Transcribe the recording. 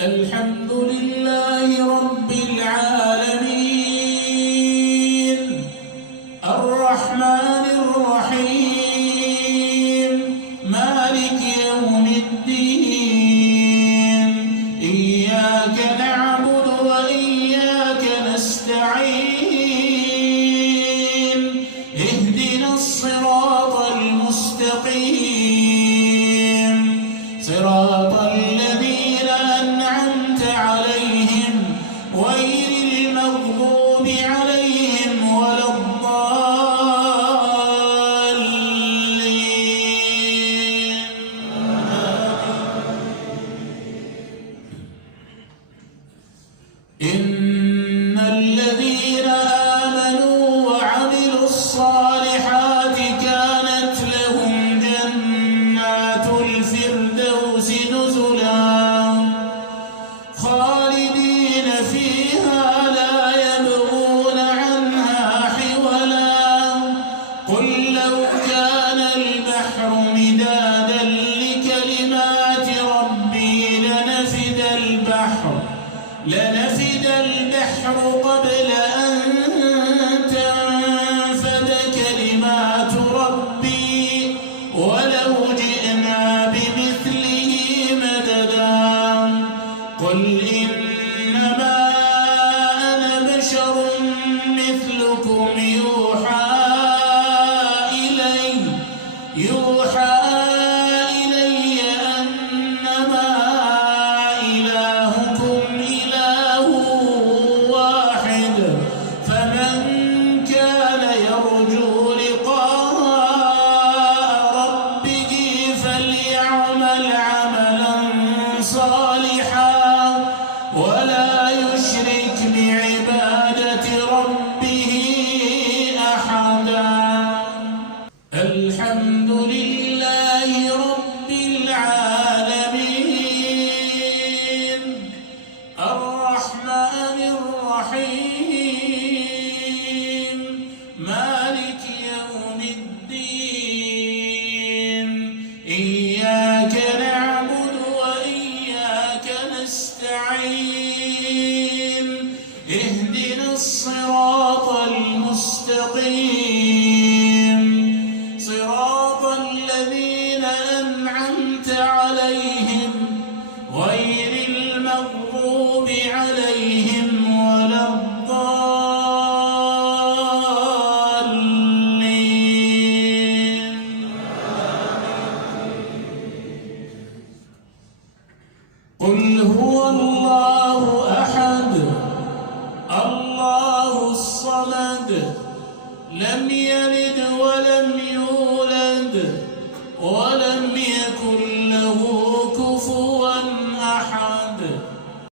الحمد لله رب العالمين الرحمن الرحيم مالك يوم الدين إياك نعبد وإياك نستعين اهدنا الصراط المستقيم صراط الذين أنعمت عليهم غير المغضوب عليهم ولا الضالين. إن الذين آمنوا وعملوا الصالحات كانت لهم جنات الفردوس نزلا خالدين فيها لا يبغون عنها حولا قل لو كان البحر مدادا لكلمات ربي لنفد البحر قبل أن تنفد كلمات ربي ولو جئنا بمثله مددا قل إنما أنا بشر مثلكم يوحى إلي أنما إلهكم إله واحد فمن كان يرجو لقاء ربه فليعمل عملا صالحا ولا يشرك بعبادة ربه أحدا. الحمد لله رب العالمين الرحمن الرحيم مالك يوم الدين إياك نعبد وإياك نستعين اهدنا الصراط المستقيم صراط الذين أنعمت عليهم غير المغضوب عليهم ولا الضالين. قل هو الله أحد الله الصمد لم يلد ولم يولد ولم يكن